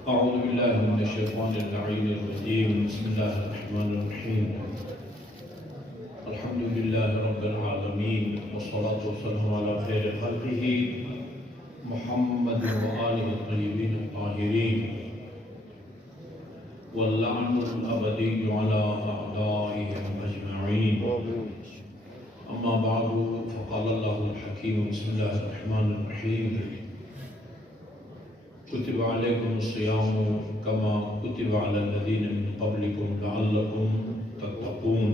أعوذ بالله من الشيطان اللعين الرجيم. بسم الله الرحمن الرحيم. الحمد لله رب العالمين، والصلاة والسلام على خير خلقه محمد وآله الطيبين الطاهرين، واللعن الأبدي على أعدائهم أجمعين. أما بعد، فقال الله الحكيم. بسم الله الرحمن الرحيم. كتب عليكم الصيام كما كتب على الذين من قبلكم لعلكم تتقون.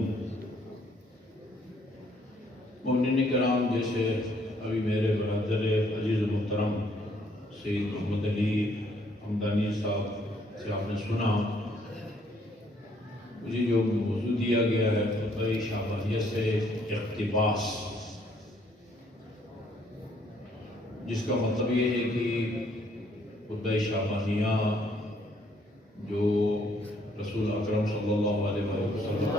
مومنین کرام، جیسے ابھی میرے برادر عزیز محترم سید محمد علی حمدانی صاحب سے آپ نے سنا، مجھے جو موضوع دیا گیا ہے خطبہ شعبانیہ سے اقتباس، جس کا مطلب یہ ہے کہ خطبہ شعبانیہ جو رسول اکرم صلی اللہ علیہ وسلم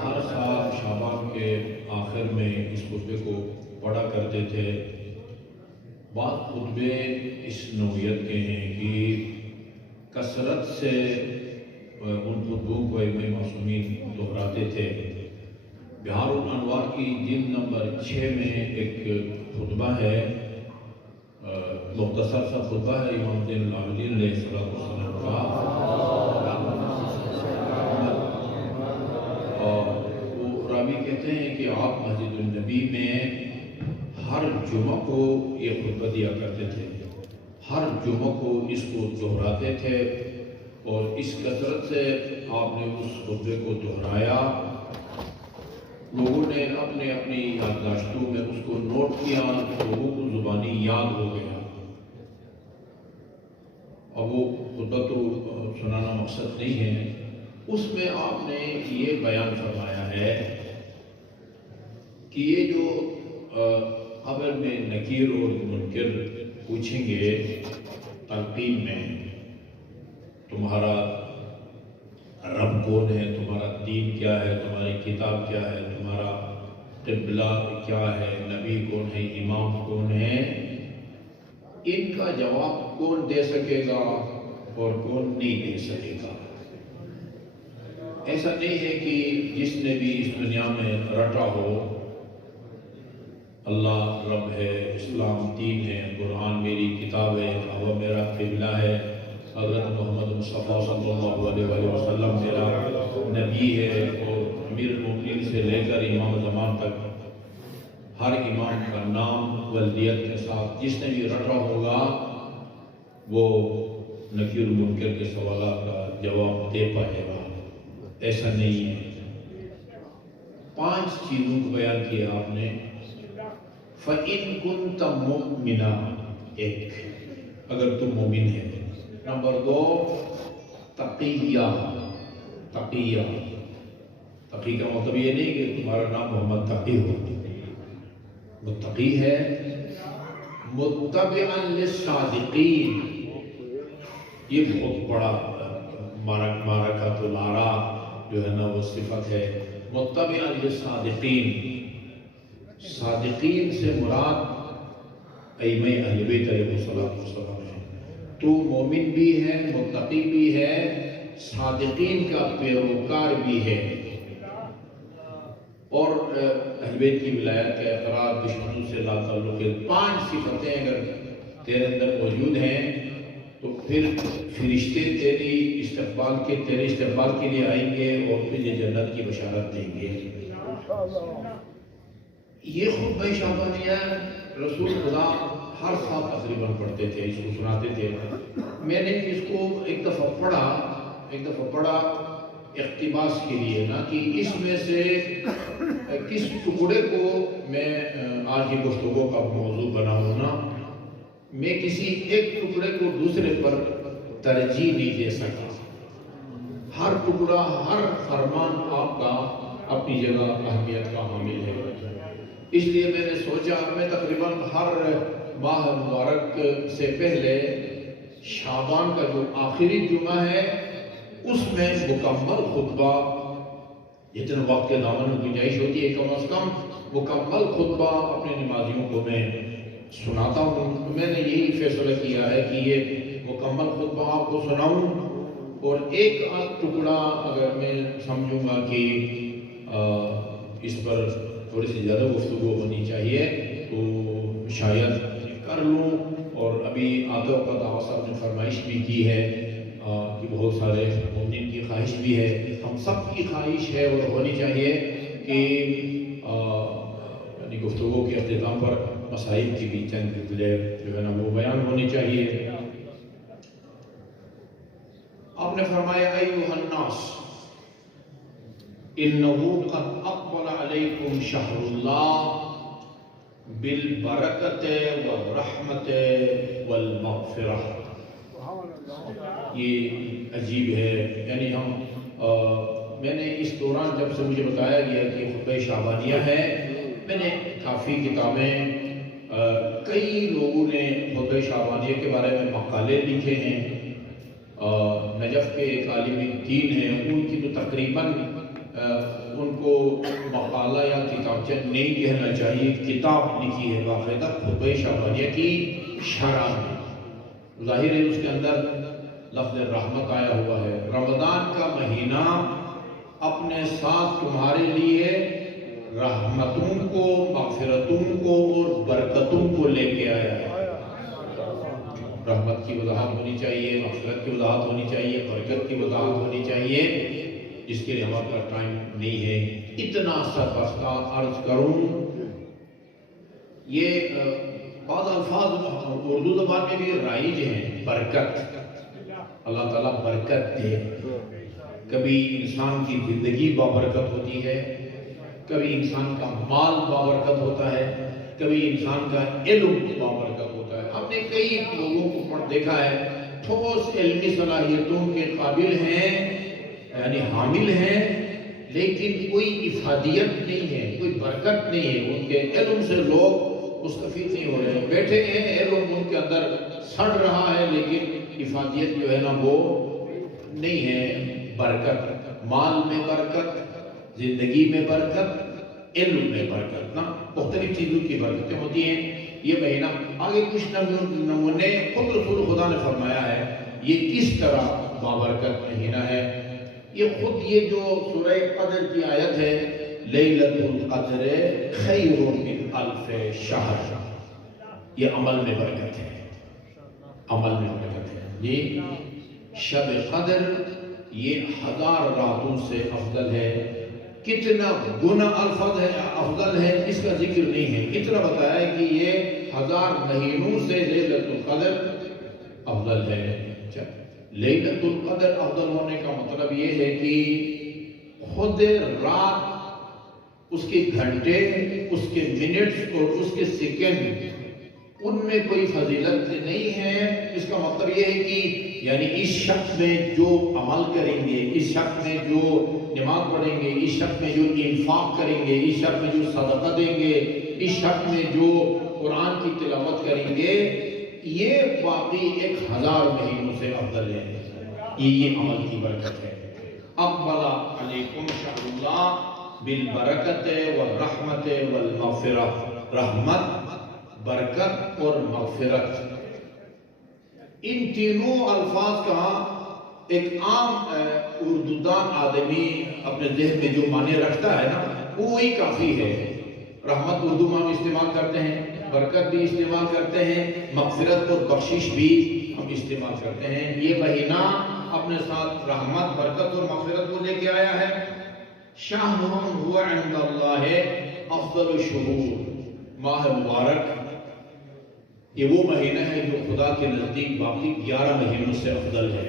ہر سال شعبان کے آخر میں اس خطبے کو پڑھا کرتے تھے. بعض خطبے اس نوعیت کے ہیں کہ کثرت سے ان خطبوں کو ائمہ معصومین دہراتے تھے. بہار الانوار کی جلد نمبر 6 میں ایک خطبہ ہے، مختصر سا خطبہ ہے امام زین العابدین علیہ السلام کا، اور وہ راوی کہتے ہیں کہ آپ مسجد النبی میں ہر جمعہ کو یہ خطبہ دیا کرتے تھے. ہر جمعہ کو اس کو دہراتے تھے، اور اس کثرت سے آپ نے اس خطبے کو دہرایا. لوگوں نے اپنے اپنی یادداشتوں میں اس کو نوٹ کیا، لوگوں کو زبانی یاد ہو گیا. اب وہ خطبہ تو سنانا مقصد نہیں ہے، اس میں آپ نے یہ بیان فرمایا ہے کہ یہ جو قبر میں نکیر اور منکر پوچھیں گے تلقین میں، تمہارا رب کون ہے، تمہارا دین کیا ہے، تمہاری کتاب کیا ہے، تمہارا قبلہ کیا ہے، نبی کون ہے، امام کون ہے، ان کا جواب کون دے سکے گا اور کون نہیں دے سکے گا. ایسا نہیں ہے کہ جس نے بھی اس دنیا میں رٹا ہو اللہ رب ہے، اسلام دین ہے، قرآن میری کتاب ہے، وہ میرا قبلہ ہے، حضرت محمد مصطفیٰ صلی اللہ علیہ وسلم میرا نبی ہے، اور امیر المؤمنین سے لے کر امام زمان تک ہر امام کا نام ولدیت کے ساتھ جس نے بھی رٹا ہوگا وہ نکیر المنکر کے سوالات کا جواب دے پائے گا. ایسا نہیں ہے. 5 چیزوں کو بیان کیا آپ نے. فَإِن كُنْتَ مُؤْمِنًا، ایک، اگر تم مومن ہے. نمبر 2، تقیہ. تقی کا مطلب یہ نہیں کہ تمہارا نام محمد تقی ہو. متقی ہے. متبعا للصادقین، یہ بہت بڑا مارکۃ الآراء جو ہے نا وہ صفت ہے. متبعا للصادقین، صادقین سے مراد ائمہ اہل بیت علیہ السلام ہے. تو مومن بھی ہے، متقی بھی ہے، صادقین کا پیروکار بھی ہے. اور اہل بیت کی ولایت کا اقرار، دشمنوں سے لا تعلق، 5 صفتیں اگر تیرے اندر موجود ہیں تو پھر فرشتے تیرے استقبال کے لیے آئیں گے اور تجھے جنت کی بشارت دیں گے. یہ خطبہ شعبانیہ رسول خدا ہر سال تقریباً پڑھتے تھے، اس کو سناتے تھے. میں نے اس کو ایک دفعہ پڑھا اقتباس کے لیے، نا کہ اس میں سے کس ٹکڑے کو میں آج کی گفتگو کا موضوع بناؤں. نا میں کسی ایک ٹکڑے کو دوسرے پر ترجیح نہیں دے سکا. ہر ٹکڑا، ہر فرمان آپ کا اپنی جگہ اہمیت کا حامل ہے. اس لیے میں نے سوچا میں تقریباً ہر ماہ مبارک سے پہلے شعبان کا جو آخری جمعہ ہے اس میں مکمل خطبہ، جتنے وقت کے دامن میں گنجائش ہوتی ہے کم از کم مکمل خطبہ اپنے نمازیوں کو لفظوں میں سناتا ہوں. تو میں نے یہی فیصلہ کیا ہے کہ یہ مکمل خطبہ آپ کو سناؤں اور ایک آدھ ٹکڑا اگر میں سمجھوں گا کہ اس پر تھوڑی سی زیادہ گفتگو ہونی چاہیے تو شاید کر لوں. اور ابھی آدھا وقت آقا صاحب نے فرمائش بھی کی ہے کہ بہت سارے مومنین کی خواہش بھی ہے, ہم سب کی خواہش ہے اور ہونی چاہیے کہ یعنی گفتگو کے اختتام پر مسائل کی بھی چند جملے جو ہے نا وہ بیان ہونی چاہیے. آپ نے فرمایا ایھا الناس انہ قد اقبل علیکم شہر اللہ بالبرکت والرحمت والمغفرہ. یہ عجیب ہے, یعنی میں نے اس دوران جب سے مجھے بتایا گیا کہ خطبہ شعبانیہ ہے, میں نے کافی کتابیں, کئی لوگوں نے خطبہ شعبانیہ کے بارے میں مقالے لکھے ہیں. نجف کے ایک عالم دین ہیں, ان کی تو تقریباً ان کو مقالہ یا کتابچہ نہیں کہنا چاہیے, کتاب لکھی ہے باقاعدہ خطبہ شعبانیہ کی شرح میں. ظاہر ہے اس کے اندر لفظ رحمت آیا ہوا ہے. رمضان کا مہینہ اپنے ساتھ تمہارے لیے رحمتوں کو, مغفرتوں کو اور برکتوں کو لے کے آیا ہے. رحمت کی وضاحت ہونی چاہیے, مغفرت کی وضاحت ہونی چاہیے, برکت کی وضاحت ہونی چاہیے, جس کے لیے ہمارے پاس ٹائم نہیں ہے. اتنا سربستہ عرض کروں, یہ بعض الفاظ اردو زبان میں بھی رائج ہیں. برکت, اللہ تعالیٰ برکت دے. کبھی انسان کی زندگی بابرکت ہوتی ہے, کبھی انسان کا مال بابرکت ہوتا ہے, کبھی انسان کا علم بابرکت ہوتا ہے. ہم نے کئی لوگوں کو پڑھ دیکھا ہے, ٹھوس علمی صلاحیتوں کے قابل ہیں, یعنی حامل ہیں, لیکن کوئی افادیت نہیں ہے, کوئی برکت نہیں ہے. ان کے علم سے لوگ مستفید نہیں ہو رہے ہیں, بیٹھے ہیں, علم ان کے اندر سڑ رہا ہے, لیکن افادیت جو ہے نا وہ نہیں ہے. برکت, مال میں برکت, زندگی میں برکت, علم میں برکت, نا مختلف چیزوں کی برکتیں ہوتی ہیں. یہ مہینہ آگے کچھ نمونے خود رسول خدا نے فرمایا ہے یہ کس طرح بابرکت مہینہ ہے. یہ خود یہ جو سورہ قدر کی آیت ہے, لیلۃ القدر خیر من الف شہر, یہ عمل میں برکت ہے, عمل میں برکت ہے. یہ شب قدر یہ 1000 راتوں سے افضل ہے. کتنا گنا الفضل ہے, افضل ہے, اس کا ذکر نہیں ہے. اتنا بتایا ہے کہ یہ 1000 مہینوں سے لیلۃ القدر افضل ہے. لیلۃ القدر افضل ہونے کا مطلب یہ ہے کہ خود رات, اس کے گھنٹے, اس کے منٹس اور اس کے سیکنڈ, ان میں کوئی فضیلت نہیں ہے. اس کا مطلب یہ ہے کہ یعنی اس شخص میں جو عمل کریں گے, اس شخص میں جو نماز پڑھیں گے, اس شخص میں جو انفاق کریں گے, اس شخص میں جو صدقہ دیں گے, اس شخص میں جو قرآن کی تلاوت کریں گے, یہ باقی 1000 مہینوں سے افضل ہے. یہ عمل کی برکت ہے. اقبل علیکم شہر اللہ بالبرکت والرحمت والمغفرہ. رحمت, برکت اور مغفرت, ان تینوں الفاظ کا ایک عام اردودان آدمی اپنے ذہن میں جو معنی رکھتا ہے نا, وہی کافی ہے. رحمت اردو میں ہم استعمال کرتے ہیں, برکت بھی استعمال کرتے ہیں, مغفرت اور بخشش بھی ہم استعمال کرتے ہیں. یہ مہینہ اپنے ساتھ رحمت, برکت اور مغفرت کو لے کے آیا ہے. شہر هو عند اللہ افضل الشہور, ماہ مبارک یہ وہ مہینہ ہے جو خدا کے نزدیک باقی 11 مہینوں سے افضل ہے.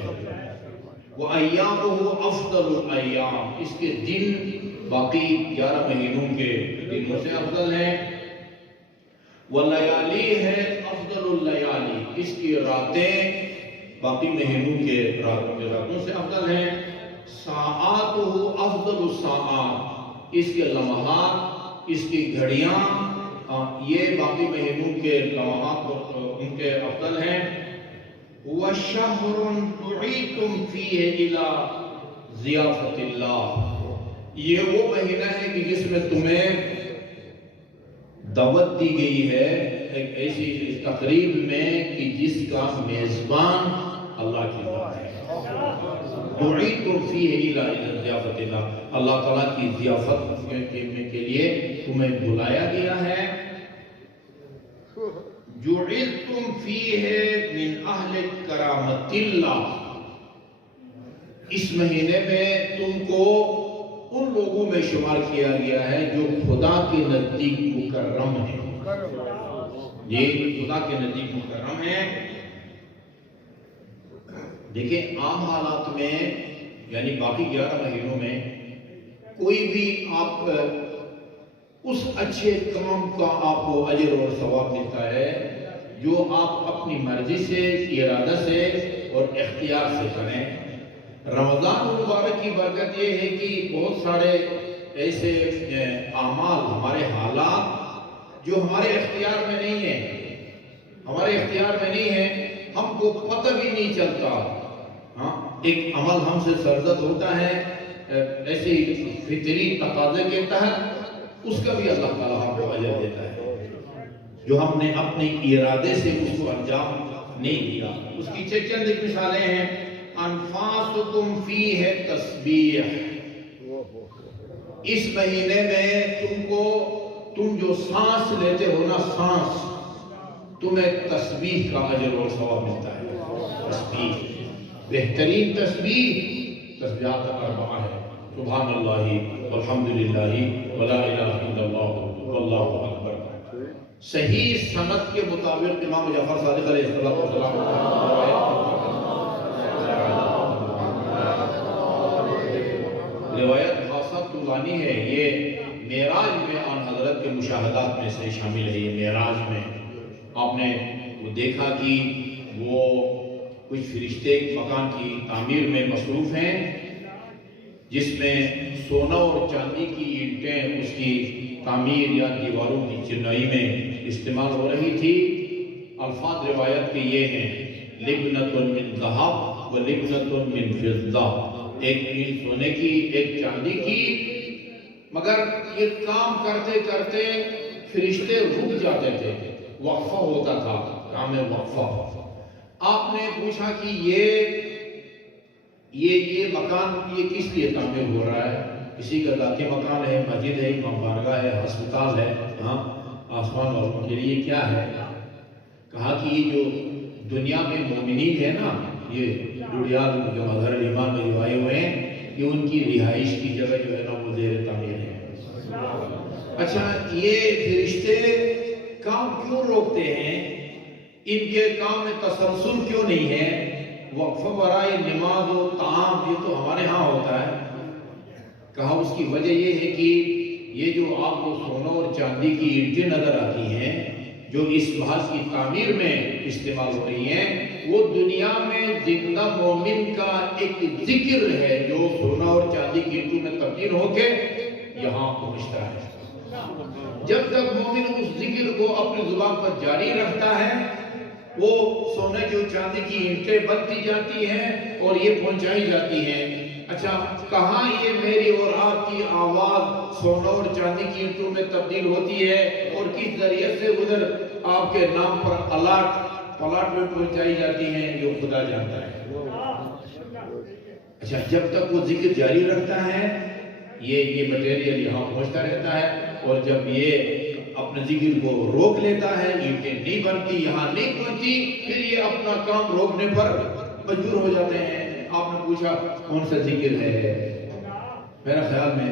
وَأَيَّامُهُ أَفْضَلُ الْأَيَّامِ, اس کے دن باقی 11 مہینوں کے دنوں سے افضل ہیں. وَلَيَالِهِ ہے أَفْضَلُ اللَّيَالِ, اس کی راتیں باقی مہینوں کے راتوں سے افضل ہیں. سَاعَاتُهُ أَفْضَلُ السَّاعَاتِ, اس کے لمحات, اس کی گھڑیاں, یہ باقی مہینوں کے لمحات ان کے افضل ہیں. وَشَهْرٌ دُعِيتُمْ فِيهِ إِلَى ضِيَافَةِ اللَّهِ, یہ وہ مہینہ ہے کہ جس میں تمہیں دعوت دی گئی ہے ایک ایسی تقریب میں کہ جس کا میزبان اللہ کی ذات ہے. دعیتم فیہ الی ضیافت اللہ، اللہ تعالیٰ کی ضیافت کے لیے تمہیں بلایا گیا ہے. جعلتم فیہ من اہل کرامت اللہ، اس مہینے میں تم کو ان لوگوں میں شمار کیا گیا ہے جو خدا کے نزدیک مکرم ہیں. یہ خدا کے نزدیک مکرم ہیں. دیکھیں عام حالات میں یعنی باقی 11 مہینوں میں کوئی بھی آپ اس اچھے کام کا آپ کو اجر اور ثواب ملتا ہے جو آپ اپنی مرضی سے، ارادہ سے اور اختیار سے کریں. رمضان المبارک کی برکت یہ ہے کہ بہت سارے ایسے اعمال، ہمارے حالات جو ہمارے اختیار میں نہیں ہیں، ہمارے اختیار میں نہیں ہیں، ہم کو پتہ بھی نہیں چلتا. ایک عمل ہم سے سرزد ہوتا ہے ایسی فطری تقاضے کے تحت، اس کا بھی اللہ تعالیٰ ہم کو اجر دیتا ہے جو ہم نے اپنے ارادے سے اس کو انجام نہیں دیا. اس کی چند ایک مثالیں ہیں. انفاسکم فیہ تسبیح، اس مہینے میں تم جو سانس لیتے ہو نا، سانس، تمہیں تسبیح کا اجر اور ثواب ملتا ہے. تسبیح، بہترین تسبیحات اربعہ ہے. سبحان اللہ والحمدللہ ولا الہ الا اللہ واللہ اکبر. صحیح سند کے مطابق امام جعفر صادق علیہ السلام روایت خاصہ طولانی ہے. یہ معراج میں آن حضرت کے مشاہدات میں سے شامل ہے. یہ معراج میں آپ نے وہ دیکھا کہ وہ کچھ فرشتے مکان کی تعمیر میں مصروف ہیں جس میں سونا اور چاندی کی اینٹیں اس کی تعمیر یا دیواروں کی چنائی میں استعمال ہو رہی تھی. الفاظ روایت کے یہ ہیں: لبنۃ من ذہب و لبنۃ من فضہ، ایک اینٹ سونے کی، ایک چاندی کی. مگر یہ کام کرتے کرتے فرشتے رک جاتے تھے، وقفہ ہوتا تھا، کام وقفہ. آپ نے پوچھا کہ یہ مکان یہ کس لیے تعمیر ہو رہا ہے؟ کسی کا ذاتی مکان ہے، مسجد ہے، امام بارگاہ ہے، ہسپتال ہے، ہاں آسمان والوں کے لیے کیا ہے؟ کہا کہ یہ جو دنیا میں مومنین ہے نا، یہ ڈوڈیال جو مظہر ایمان میں جو آئے ہوئے ہیں، یہ ان کی رہائش کی جگہ جو ہے نا وہ زیر تعمیر ہے. اچھا، یہ فرشتے کام کیوں روکتے ہیں؟ ان کے کام میں تسلسل کیوں نہیں ہے؟ وقفہ برائے نماز و طعام یہ تو ہمارے ہاں ہوتا ہے. کہا اس کی وجہ یہ ہے کہ یہ جو آپ کو سونا اور چاندی کی اینٹیں نظر آتی ہیں جو اس محل کی تعمیر میں استعمال ہو رہی ہیں، وہ دنیا میں زندہ مومن کا ایک ذکر ہے جو سونا اور چاندی کی اینٹوں میں تبدیل ہو کے یہاں پہنچتا ہے. جب تک مومن اس ذکر کو اپنی زبان پر جاری رکھتا ہے، وہ سونے کی اور چاندی کی اینٹیں بنتی جاتی ہیں اور یہ پہنچائی جاتی ہیں. اچھا، کہاں یہ میری اور آپ کی آواز سونا اور چاندی کی اینٹوں میں تبدیل ہوتی ہے اور کس ذریعے سے ادھر آپ کے نام پر پلاٹ میں پہنچائی جاتی ہیں، جو خدا جانتا ہے. اچھا، جب تک وہ ذکر جاری رکھتا ہے یہ مٹیریل یہاں پہنچتا رہتا ہے، اور جب یہ اپنے ذکر کو روک لیتا ہے، اینٹیں نہیں بنتی، یہاں نہیں پہنچتی، پھر یہ اپنا کام روکنے پر مجبور ہو جاتے ہیں. آپ نے پوچھا کون سا ذکر ہے؟ میرا خیال میں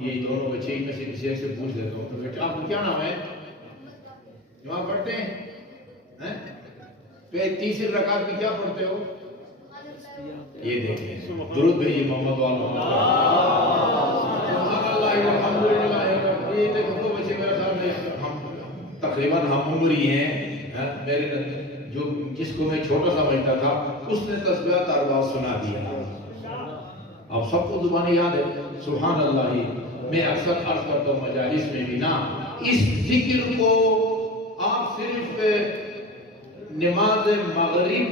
یہ دونوں بچے میں سے کسی ایک سے پوچھ لیتا ہوں. تو بیٹا آپ کو کیا نام ہے جو آپ پڑھتے ہیں؟ تو ایک تیسری رکعت میں کیا پڑھتے ہو؟ یہ دیکھیں، درود بھیجیے محمد والوں. سبحان اللہ والحمدللہ. یہ دیکھو دو بچے میرے خیال میں تقریباً ہم عمری ہیں. میرے جو جس کو میں چھوٹا سمجھتا تھا اس نے تسبیحات اربعہ سنا دیا. آپ سب کو زبان یاد ہے. سبحان اللہ. میں اکثر عرض کرتا ہوں مجالس میں بھی نا، اس ذکر کو آپ صرف نماز مغرب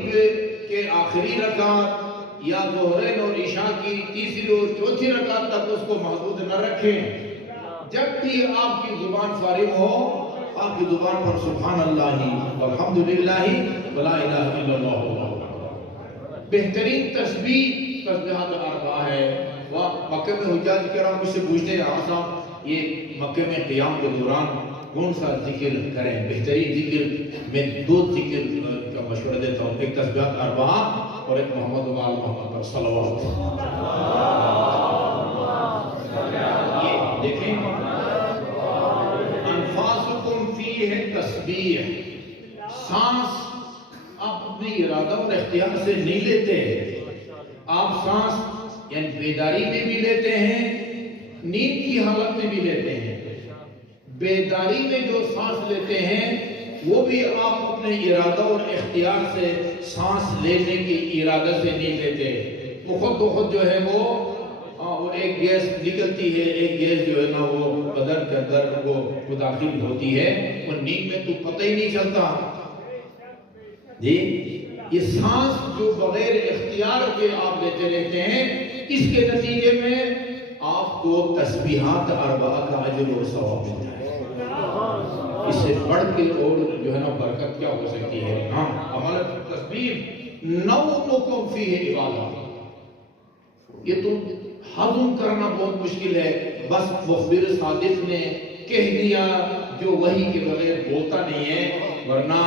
کے آخری رکعت یا ظہرین اور عشاء کی تیسری اور چوتھی رکعت تک اس کو محدود نہ رکھیں. جب بھی آپ کی زبان فارغ ہو، آپ کی زبان پر سبحان اللہ والحمدللہ ولا الہ الا اللہ واللہ اکبر۔ بہترین تسبیحات اربعہ ہے۔ مکہ میں حجاج کرام مجھ سے پوچھتے ہیں صاحب یہ مکہ میں قیام کے دوران کون سا ذکر کریں؟ بہترین ذکر میں دو ذکر کا مشورہ دیتا ہوں، ایک تسبیحات اربعہ اور ایک محمد و آل محمد پر صلوات۔ یہ دیکھیں، انفاسکم فیہ تسبیح، سانس آپ اپنے ارادہ اور اختیار سے نہیں لیتے، آپ سانس یعنی بیداری میں بھی لیتے ہیں، نیند کی حالت میں بھی لیتے ہیں۔ بیداری میں جو سانس لیتے ہیں وہ بھی آپ اپنے ارادہ اور اختیار سے سانس لینے کی ارادہ سے نہیں لیتے، وہ خود بخود جو ہے وہ ایک گیس نکلتی ہے، ایک گیس جو ہے نا وہ بدن کے اندر وہ داخل ہوتی ہے، وہ نیند میں تو پتہ ہی نہیں چلتا۔ جی یہ سانس جو بغیر اختیار کے آپ لیتے رہتے ہیں، اس کے نتیجے میں آپ کو تسبیحات اربعہ کا اجر و ثواب مل جائے گا۔ اس سے بڑھ کے اور جو ہے نا برکت کیا ہو سکتی ہے؟ ہاں عمل تسبیح نومکم فیہ عبادہ، یہ تو ہضم کرنا بہت مشکل ہے، بس مخبر صادق نے کہہ دیا جو وحی کے بغیر بولتا نہیں ہے، ورنہ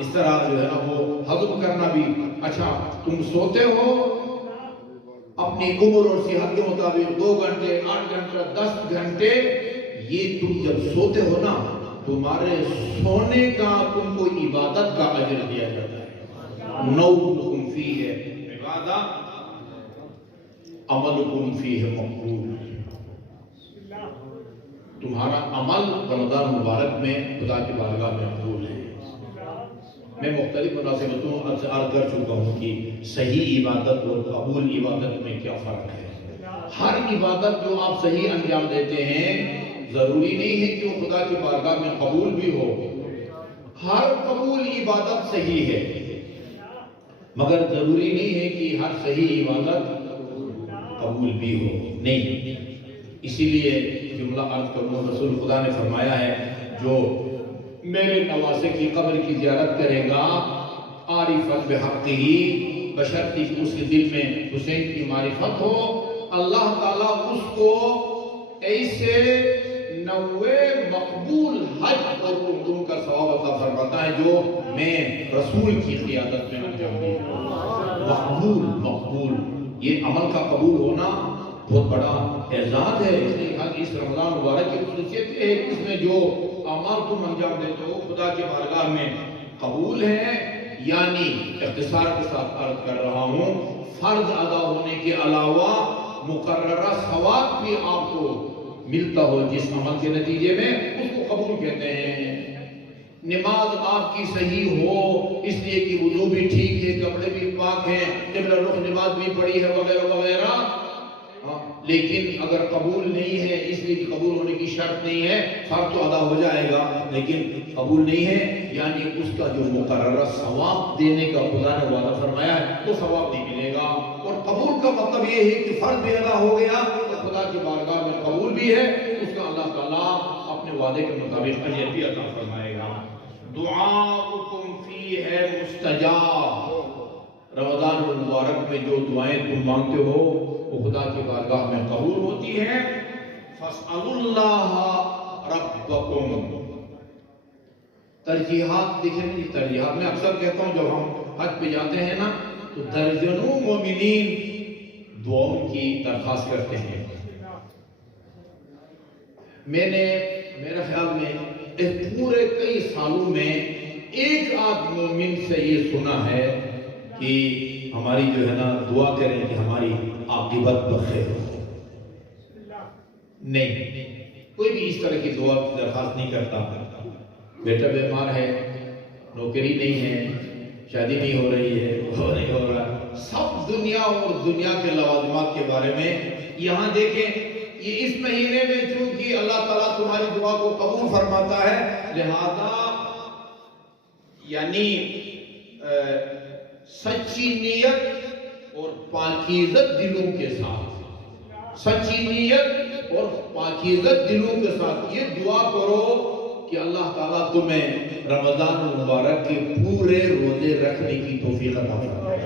اس طرح جو ہے نا وہ ہضم کرنا بھی۔ اچھا تم سوتے ہو اپنی عمر اور صحت کے مطابق 2 گھنٹے، 8 گھنٹے، 10 گھنٹے، یہ تم جب سوتے ہو نا تمہارے سونے کا تم کو عبادت کا اجر دیا جاتا ہے۔ نومکم فیہ عبادہ عملکم فیہ مقبول، تمہارا عمل رمضان مبارک میں خدا کی بارگاہ میں مقبول ہے۔ میں مختلف مناسبتوں سے عرض کر چکا ہوں کہ صحیح عبادت اور قبول عبادت میں کیا فرق ہے۔ ہر عبادت جو آپ صحیح انجام دیتے ہیں ضروری نہیں ہے کہ وہ خدا کی بارگاہ میں قبول بھی ہو، ہر قبول عبادت صحیح ہے، مگر ضروری نہیں ہے کہ ہر صحیح عبادت قبول بھی ہو، نہیں۔ اسی لیے جملہ عرض کروں، رسول خدا نے فرمایا ہے جو میرے نواسے کی قبر کی زیارت کرے گا عارفاً بحقہ، بشرطی کہ اس کے دل میں حسین کی معرفت ہو، اللہ تعالیٰ اس کو ایسے 90 مقبول حج اور عمروں کا ثواب عطا فرماتا ہے جو میں رسول کی قیادت میں انجام دی۔ مقبول یہ عمل کا قبول ہونا بہت بڑا اعزاز ہے۔ اس لیے اس رمضان مبارک کی خصوصیت ہے کہ اس میں جو اعمال تم انجام دیتے ہو خدا کے بارگاہ میں قبول ہے، یعنی اختصار کے ساتھ عرض کر رہا ہوں، فرض ادا ہونے کے علاوہ مقررہ ثواب بھی آپ کو ملتا ہو جس عمل کے نتیجے میں، اس کو قبول کہتے ہیں۔ نماز آپ کی صحیح ہو اس لیے کہ وضو بھی ٹھیک ہے، کپڑے بھی پاک ہیں، قبلہ رخ نماز بھی پڑھی ہے وغیرہ وغیرہ، لیکن اگر قبول نہیں ہے اس لیے کہ قبول ہونے کی شرط نہیں ہے، فرض تو ادا ہو جائے گا لیکن قبول نہیں ہے، یعنی اس کا جو مقررہ ثواب دینے کا خدا نے وعدہ فرمایا ہے وہ ثواب نہیں ملے گا۔ اور قبول کا مطلب یہ ہے کہ فرض بھی ادا ہو گیا اور خدا کی بارگاہ میں قبول بھی ہے، اس کا اللہ تعالیٰ اپنے وعدے کے مطابق اجر بھی عطا فرمائے گا۔ دعاؤکم فیہ مستجاب، رمضان المبارک میں جو دعائیں تم مانگتے ہو وہ خدا کی بارگاہ میں قبول ہوتی ہیں۔ فاسألوا اللہ ربکم، ترجیحات دیکھیں گے، ترجیحات میں اکثر کہتا ہوں جب ہم حج پہ جاتے ہیں نا تو درجنوں مومنین دعاؤں کی درخواست کرتے ہیں۔ میں نے میرے خیال میں پورے کئی سالوں میں ایک آدھ مومن سے یہ سنا ہے کہ ہماری جو ہے نا دعا کریں کہ ہماری عاقبت بخیر ہو۔ نہیں، کوئی بھی اس طرح کی دعا کی درخواست نہیں کرتا۔ بیٹا بیمار ہے، نوکری نہیں ہے، شادی نہیں ہو رہی ہے، وہ نہیں ہو رہا، سب دنیا اور دنیا کے لوازمات کے بارے میں۔ یہاں دیکھیں یہ اس مہینے میں چونکہ اللہ تعالیٰ تمہاری دعا کو قبول فرماتا ہے، لہذا یعنی سچی نیت اور پاکیزہ دلوں کے ساتھ سچی نیت اور پاکیزت دلوں کے ساتھ یہ دعا کرو کہ اللہ تعالیٰ تمہیں رمضان المبارک کے پورے روزے رکھنے کی توفیق عطا فرمائے۔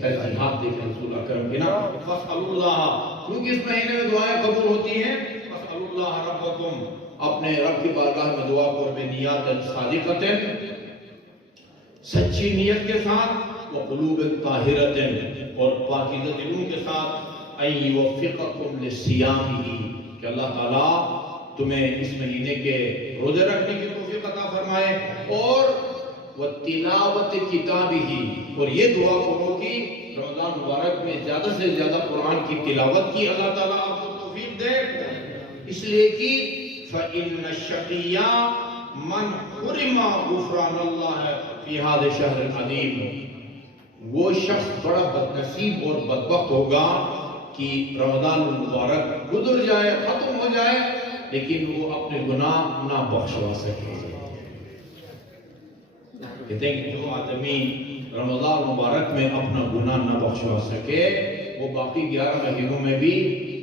ترجیحات دیکھیں رسول اکرم کی نا، فَاسْأَلُوا اللَّهَ، کیونکہ اس مہینے میں دعائیں قبول ہوتی ہیں۔ فَاسْأَلُوا اللَّهَ رَبَّكُمْ، اپنے رب کی بارگاہ میں دعا کرو بِنِيَّاتٍ صَادِقَةٍ، سچی نیت کے ساتھ، وَقُلُوبٍ طَاهِرَةٍ، اور پاکیزہ دلوں کے ساتھ، أَن يُوَفِّقَكُمْ لِصِيَامِهِ، کہ اللہ تعالیٰ تمہیں اس مہینے کے روزے رکھنے کی توفیق عطا فرمائے، اور وَتِلَاوَةِ كِتَابِهِ، اور یہ دعا کرو کہ رمضان مبارک میں زیادہ سے زیادہ قرآن کی تلاوت کی اللہ تعالیٰ آپ کو توفیق دے، اس لیے کہ فَإِنَّ الشَّقِيَّ مَنْ حُرِمَ غُفْرَانَ اللَّهِ فِي هَذَا الشَّهْرِ الْعَظِيمِ، وہ شخص بڑا بدنصیب اور بدبخت ہوگا کہ رمضان المبارک گزر جائے، ختم ہو جائے، لیکن وہ اپنے گناہ نہ بخشوا سکے۔ کہتے ہیں کہ جو آدمی رمضان مبارک میں اپنا گناہ نہ بخشوا سکے، وہ باقی 11 مہینوں میں بھی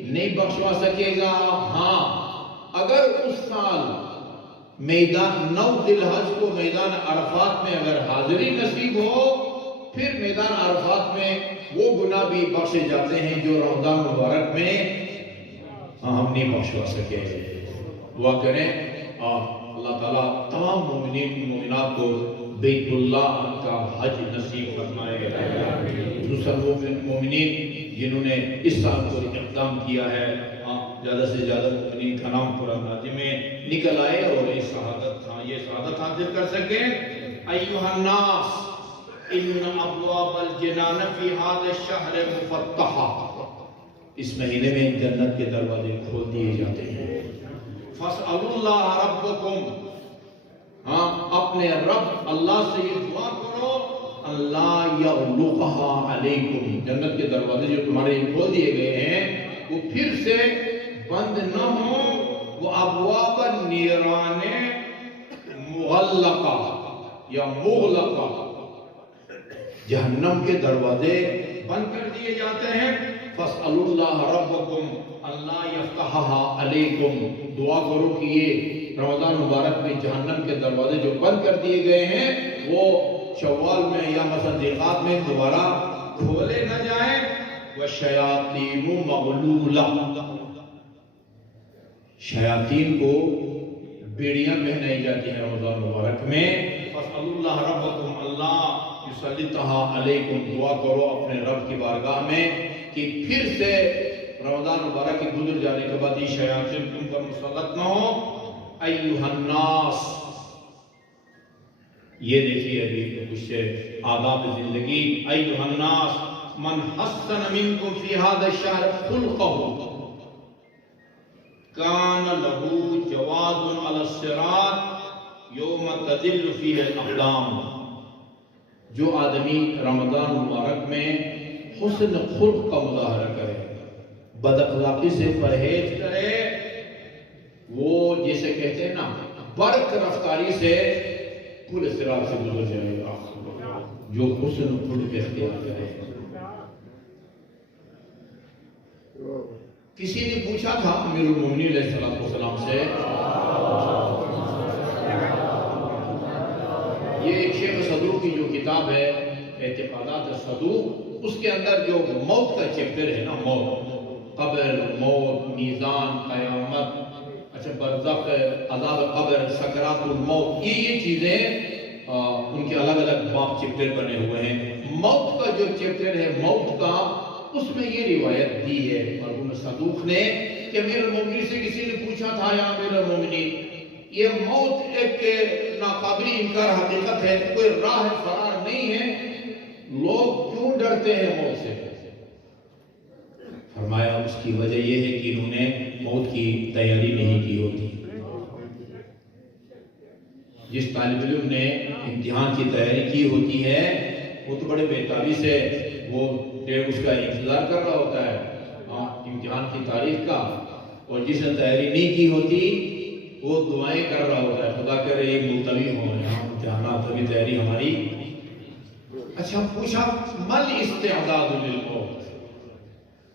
نہیں بخشوا سکے گا۔ ہاں، اگر اس سال میدان 9 ذی الحج کو میدان عرفات میں اگر حاضری نصیب ہو، پھر میدان عرفات میں وہ گناہ بھی بخشے جاتے ہیں جو رمضان مبارک میں ہم نہیں بخشوا سکے۔ دعا کریں اللہ تعالیٰ تمام مومنین مومنات کو بیت اللہ کا حج نصیب فرمائے۔ دوسرا مومنین جنہوں نے اس سال کو اقدام کیا ہے، زیادہ سے زیادہ مومنین کا نام قرآن نازل میں نکل آئے اور یہ شہادت حاصل کر سکیں۔ ایھا الناس ان ابواب الجنان فی ھذا الشہر مفتحہ، اس مہینے میں جنت کے دروازے کھول دیے جاتے ہیں۔ فَاسْأَلُوا اللَّهَ رَبَّكُمْ، ہاں اپنے رب اللہ سے یہ دعا کرو، اللہ یغلقها علیکم، جنت کے دروازے جو تمہارے کھول دیے گئے ہیں وہ پھر سے بند نہ ہوں، وہ ابواب النیران مغلقہ یا مغلقہ، جہنم کے دروازے بند کر دیے جاتے ہیں۔ فَاسْأَلُوا اللَّهَ رَبَّكُمْ اللہ یفتحها علیکم، دعا کرو کہ یہ رمضان مبارک میں جہنم کے دروازے جو بند کر دیے گئے ہیں وہ شوال میں یا مثلا ذیقعدہ میں دوبارہ کھولے نہ جائیں۔ وَالشَّيَاطِينُ مَغْلُولَةٌ، شیاطین کو بیڑیاں پہنائی جاتی ہیں رمضان مبارک میں۔ فَاسْأَلُوا اللَّهَ رَبَّكُمْ اللہ یسلطها علیکم، دعا کرو اپنے رب کی بارگاہ میں کہ پھر سے رمضان مبارک کے گزر جانے کے بعد یہ شیاطین تم پر مسلط نہ ہو۔ ایھا الناس، یہ دیکھیے ابھی کچھ آداب زندگی۔ ایھا الناس من حسن منکم فی ھذا الشہر خلقہ کان لہ جواد علی الصراط یوم تذل فیہ الاقدام، جو آدمی رمضان مبارک میں حسن خلق کا مظاہرہ کرے، بد اخلاقی سے پرہیز کرے، وہ جسے کہتے ہیں نا برق رفتاری سے پل صراط سے گزر جائے گا، جو حسن خلق اختیار کرے۔ کسی نے پوچھا تھا امیر المومنین علیہ السلام سے، یہ ایک شیخ صدوق کی جو کتاب ہے اعتقادات الصدوق، اس کے اندر جو موت کا چیپٹر ہے نا، موت، قبر، موت، میزان، قیامت، اچھا برزخ، عذاب قبر، سکرات الموت، یہ چیزیں ان کے الگ الگ باب چیپٹر بنے ہوئے ہیں۔ موت کا جو چیپٹر ہے موت کا، اس میں یہ روایت دی ہے مرحوم صدوق نے کہ امیر المومنین سے کسی نے پوچھا تھا، یا امیر المومنین یہ موت ایک ناقابل انکار حقیقت ہے، کوئی راہ فرار نہیں ہے، لوگ کیوں ڈرتے ہیں موت سے؟ فرمایا اس کی وجہ یہ ہے کہ انہوں نے موت کی تیاری نہیں کی ہوتی۔ جس طالب علم نے امتحان کی تیاری کی ہوتی ہے وہ تو بڑے بےتابی سے وہ اس کا انتظار کر رہا ہوتا ہے امتحان کی تاریخ کا، اور جس نے تیاری نہیں کی ہوتی وہ دعائیں کر رہا ہوتا ہے، خدا کرے یہ ملتوی ہوں امتحانات، ابھی تیاری ہماری۔ اچھا پوچھا مل استعداد للموت،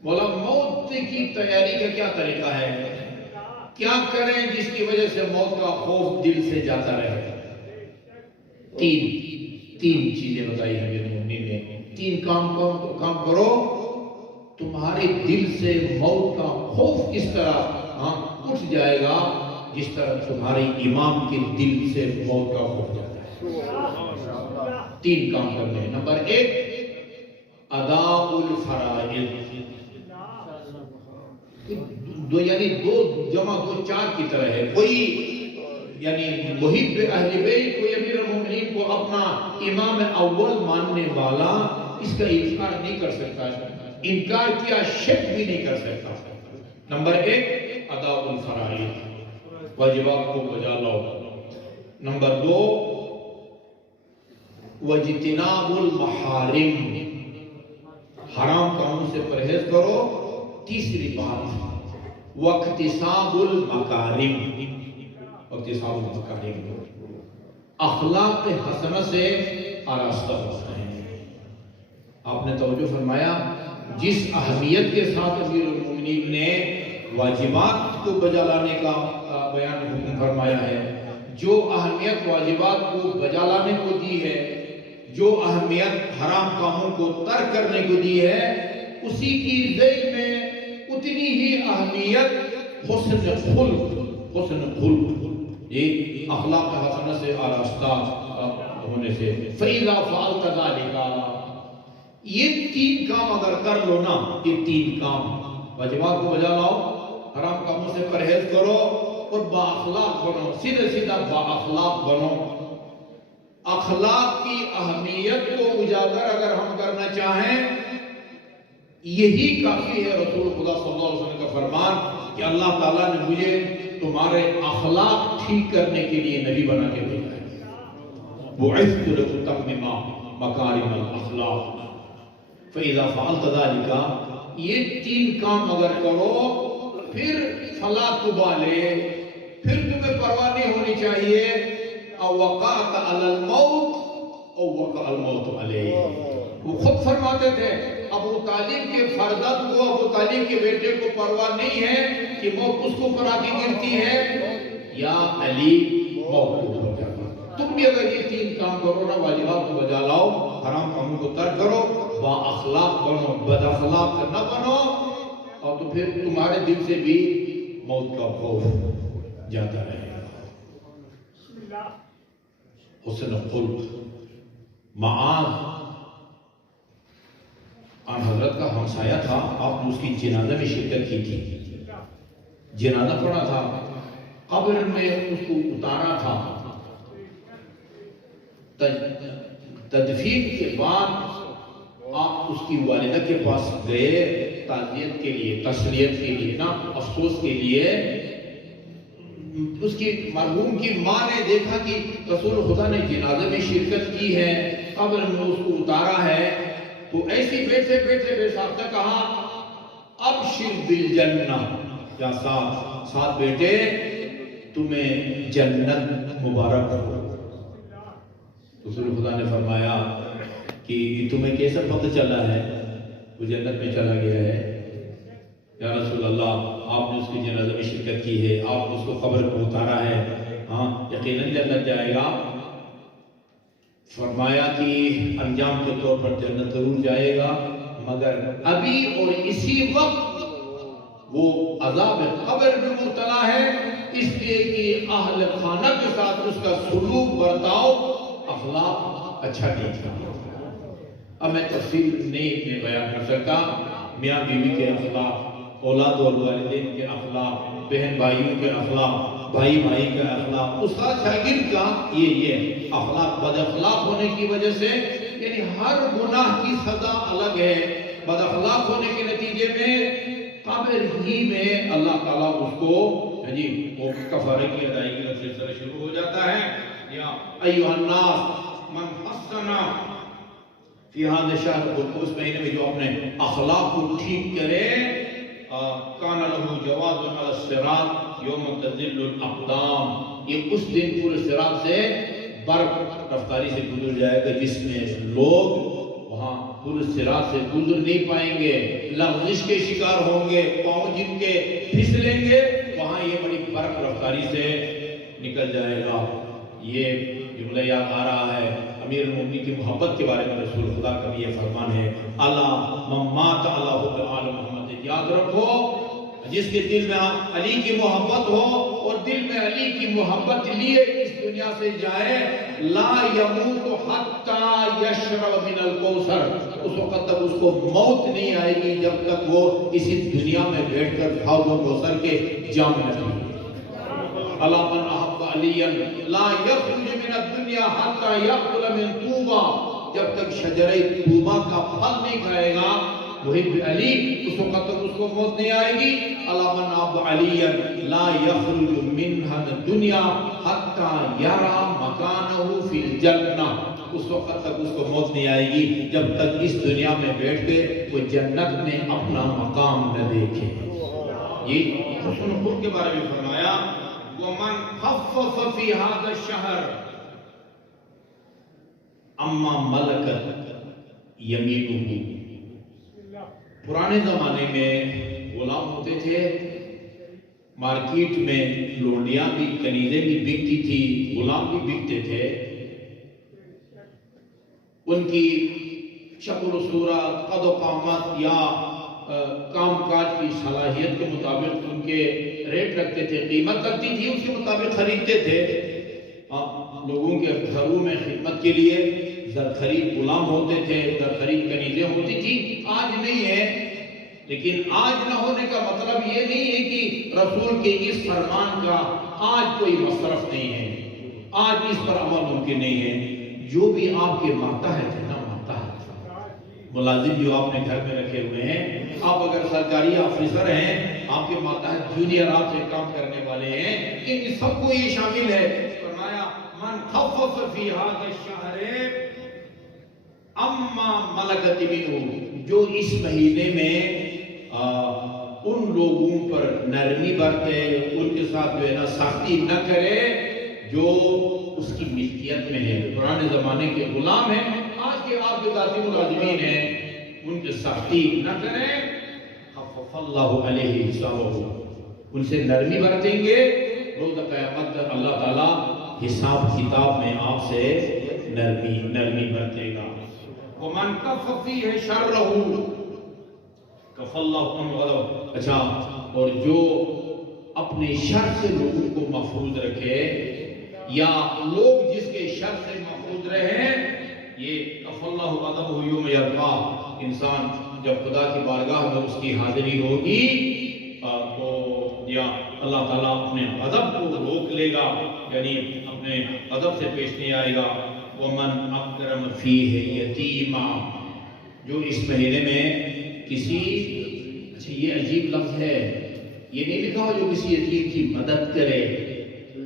مولا موت کی تیاری کا کیا طریقہ ہے؟ کیا کریں جس کی وجہ سے موت کا خوف دل سے جاتا رہے؟ تین چیزیں بتائی ہیں میرے مومنین نے. 3 کام کرو، تمہارے دل سے موت کا خوف کس طرح اٹھ جائے گا جس طرح تمہارے امام کے دل سے موت کا خوف جاتا ہے. 3 کام کرنے ہیں. نمبر 1 اداء الفرائض. یعنی 2 جمع 2 4 کی طرح ہے. کوئی یعنی محب اہل بیت، کوئی امیر المومنین کو اپنا امام اول ماننے والا اس کا انکار نہیں کر سکتا، انکار کیا شک بھی نہیں کر سکتا. نمبر 1 اداء الفرائض، واجبات کو بجا لاؤ. نمبر 2 واجتناب المحارم، حرام کاموں سے پرہیز کرو. تیسری بات واکتساب المکارم، واکتساب المکارم، اخلاق حسنہ سے آراستہ ہوتا ہے. آپ نے توجہ فرمایا جس اہمیت کے ساتھ امیر المومنین نے واجبات کو بجا لانے کا بیان حکم فرمایا ہے، جو اہمیت واجبات کو بجا لانے کو دی ہے، جو اہمیت حرام کاموں کو ترک کرنے کو دی ہے، اسی کی ذیل میں اتنی ہی اہمیت حسن خلق، یہ اخلاق حسنہ سے آراستہ ہونے سے. فَإِذَا فَعَلْتَ ذَلِكَ، یہ 3 کام اگر کر لو نا، یہ 3 کام، واجبات کو بجا لاؤ، حرام کاموں سے پرہیز کرو اور با اخلاق بنو، سیدھا با اخلاق بنو. اخلاق کی اہمیت کو اجاگر اگر ہم کرنا چاہیں، یہی کافی ہے. رسول خدا صلی اللہ علیہ وسلم کا فرمان کہ اللہ تعالیٰ نے مجھے تمہارے اخلاق ٹھیک کرنے کے لیے نبی بنا کے بھیجا ہے. بُعِثْتُ لِأُتَمِّمَ مَكَارِمَ الْأَخْلَاقِ فَإِذَا فَعَلْتَ ذَلِكَ، یہ 3 کام اگر کرو پھر فَلَا تُبَالِي، پھر تمہیں پرواہ نہیں ہونی چاہیے. أَوْ وَقَعْتَ عَلَى الْمَوْتِ أَوْ وَقَعَ الْمَوْتُ عَلَيْهِ. وہ خود فرماتے تھے ابو طالب کے فرزند کو، ابو طالب کے بیٹے کو پرواہ نہیں ہے کہ موت اس کو پر آ کے گرتی ہے یا علی موت کو ہو جاتی. تم بھی اگر یہ 3 کام کرو نا، واجبات کو بجا لاؤ، حرام کاموں کو ترک کرو، با اخلاق بنو، بد اخلاق نہ بنو، اور تو پھر تمہارے دل سے بھی موت کا خوف جاتا رہے گا. حسن خلق. معاذ آن حضرت کا ہمسایہ تھا، آپ نے اس کی جنازہ میں شرکت کی تھی. جنازہ پڑھا تھا، قبر میں اس کو اتارا تھا. تدفین کے بعد آپ اس کی والدہ کے پاس گئے تعزیت کے لیے، تسلیت کے لیے، نا افسوس کے لیے. اس کی مرحوم کی ماں نے دیکھا کہ رسول خدا نے جنازے میں شرکت کی ہے، قبر میں اس کو اتارا ہے، تو ایسی بیٹھے بے ساختہ کہا ابشر بالجنہ، یا ساتھ بیٹے تمہیں جنت مبارک ہو. رسول خدا نے فرمایا کہ تمہیں کیسا پتہ چلا ہے وہ جنت میں چلا گیا ہے؟ یا رسول اللہ، آپ نے اس کی جنازہ میں شرکت کی ہے، آپ نے اس کو قبر کو اتارا ہے، ہاں یقیناً جنت جائے گا. فرمایا کہ انجام کے طور پر جنت ضرور جائے گا، مگر ابھی اور اسی وقت وہ عذاب قبر میں مبتلا ہے، اس لیے کہ اہل خانہ کے ساتھ اس کا سلوک برتاؤ اخلاق اچھا نہیں تھا. اب میں تفصیل نہیں بیان کر سکتا. میاں بیوی کے اخلاق، اولاد اور والدین کے اخلاق، بہن بھائیوں کے اخلاق، بھائی کے اخلاق، استاد شاگرد کا یہ اخلاق. بد اخلاق ہونے کی وجہ سے یعنی ہر گناہ کی سزا الگ ہے. بد اخلاق ہونے کے نتیجے میں قبر ہی میں اللہ تعالیٰ اس کو وہ کفارے کی ادائیگی کا سلسلہ شروع ہو جاتا ہے. یا ایھا الناس من حسن فی ھذا الشہر، اس مہینے میں جو اپنے اخلاق کو ٹھیک کرے، کان لہ جواز علی الصراط یوم تزل الاقدام، یہ اس دن پورے صراط سے برق رفتاری سے گزر جائے گا جس میں لوگ وہاں پل صراط سے گزر نہیں پائیں گے، لغزش کے شکار ہوں گے، پاؤں جن کے پھسلیں گے، وہاں یہ بڑی برق رفتاری سے نکل جائے گا۔ یہ جملہ یاد آ رہا ہے امیر المومنین کی محبت کے بارے میں رسول خدا کا بھی یہ فرمان ہے، اللہ ممات علی حب آل محمد، یاد رکھو جس کے دل میں علی کی محبت ہو اور دل میں علی کی محبت لیے اس دنیا سے جائے، لا یموت حتی یشرب من الکوثر، اس وقت تک اس کو موت نہیں آئے گی جب تک وہ اسی دنیا میں بیٹھ کر حوض کوثر کے جام نہ پیے۔ اللہ من احب علیا لا یخرج من الدنیا حتی یأکل من طوبہ، جب تک شجرہ طوبہ کا پھل نہیں کھائے گا محب علی، اس وقت تک اس کو موت نہیں آئے گی۔ اللہ من احب علیا لا یخرج منها الدنیا حتی یرى مکانہ فی الجنہ، اس وقت تک اس کو موت نہیں آئے گی جب تک اس دنیا میں بیٹھ کے وہ جنت میں اپنا مقام نہ دیکھے۔ یہ حسن خلق کے بارے میں فرمایا، وَمَنْ خَفَّفَ فِي هَذَا الشَّهْرِ اَمَّا مَلَكَتْ يَمِينُهُ۔ پرانے زمانے میں غلام ہوتے تھے، مارکیٹ میں لونڈیاں بھی، کنیزیں بھی بکتی تھی، غلام بھی بکتے تھے، ان کی شکل و صورت، قد و قامت یا کام کاج کی صلاحیت کے مطابق ان کے ریٹ رکھتے تھے، قیمت لگتی تھی، اس کے مطابق خریدتے تھے۔ لوگوں کے گھروں میں خدمت کے لیے زرخرید غلام ہوتے تھے، زرخرید کنیزیں ہوتی تھی، آج نہیں ہے۔ لیکن آج نہ ہونے کا مطلب یہ نہیں ہے کہ رسول کے اس فرمان کا آج کوئی مصرف نہیں ہے، آج اس پر عمل ممکن نہیں ہے۔ جو بھی آپ کے ماتحت ہے نا، ماتحت ملازم جو آپ نے گھر میں رکھے ہوئے ہیں، آپ اگر سرکاری آفیسر ہیں، آپ کے ماتحت جونیئر آپ سے کام کرنے والے ہیں، ان سب کو یہ شامل ہے۔ فرمایا من خفف فی ھذا الشہر اما ملکت یمینہ، جو اس مہینے میں ان لوگوں پر نرمی برتے، ان کے ساتھ جو ہے نا سختی نہ کرے جو اس کی ملکیت میں ہے۔ پرانے زمانے کے غلام ہیں، آج کے آپ کے ذاتی ملازمین ہیں، ان کے سختی نہ کریں، خفف اللہ علیہ حسابہ، ان سے نرمی برتیں گے، روز قیامت اللہ تعالیٰ حساب کتاب میں آپ سے نرمی برتے گا۔ وَمَنْ كَفَّ فِيهِ شَرَّهُ کف اللہ عنہ غضب۔ اچھا، اور جو اپنے شر سے لوگوں کو محفوظ رکھے یا لوگ جس کے شر سے محفوظ رہے، یہ کف اللہ غضب یوم یلقا، انسان جب خدا کی بارگاہ میں اس کی حاضری ہوگی تو یا اللہ تعالیٰ اپنے غضب کو روک لے گا، یعنی اپنے غضب سے پیش نہیں آئے گا۔ وَمَنْ أَكْرَمَ فِيهِ يَتِيمًا، جو اس مہینے میں کسی، اچھا یہ عجیب لفظ ہے، یہ نہیں لکھا ہو جو کسی یتیم کی مدد کرے،